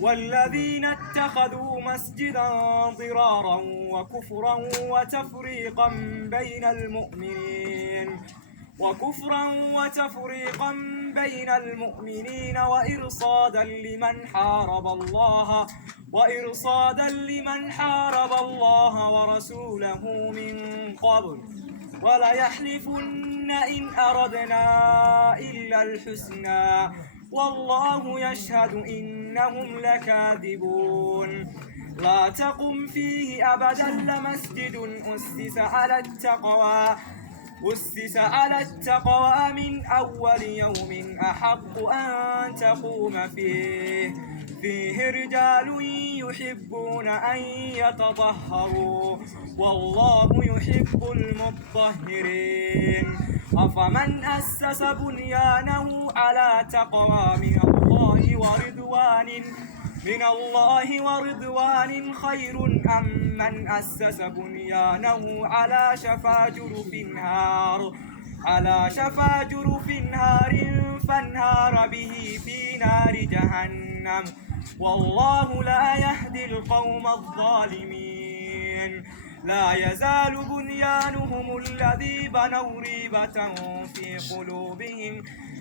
والذين اتخذوا مسجدا ضرارا وكفرا وتفريقا بين المؤمنين وإرصادا لمن حارب الله ورسوله من قبل وليحلفن إن أردنا إلا الحسنى والله يشهد إنهم لكاذبون. لا تقم فيه أبدا لمسجد أسس على التقوى من أول يوم أحق أن تقوم فيه رجال يحبون أن يتطهروا والله يحب المطهرين. أفمن أسس بنيانه على تقوى من الله ورضوان خير أم من أسس بنيانه على شفا جرف نار فانهار به في نار جهنم والله لا يهدي القوم الظالمين. لا يزال بنيانهم الذي بنوا ريبة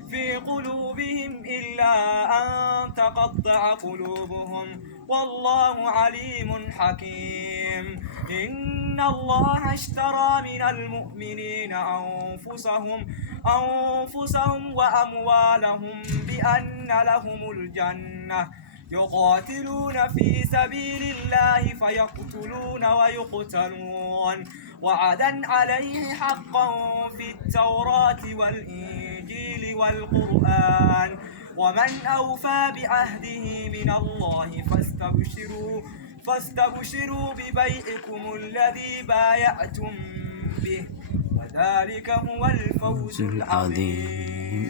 في قلوبهم إلا أن تقطع قلوبهم والله عليم حكيم. إن الله اشترى من المؤمنين أنفسهم وأموالهم بأن لهم الجنة يقاتلون في سبيل الله فيقتلون ويقتلون وعدا عليه حقا في التوراة والإنجيل والقرآن ومن أوفى بعهده من الله فاستبشروا ببيعكم الذي بايعتم به وذلك هو الفوز العظيم.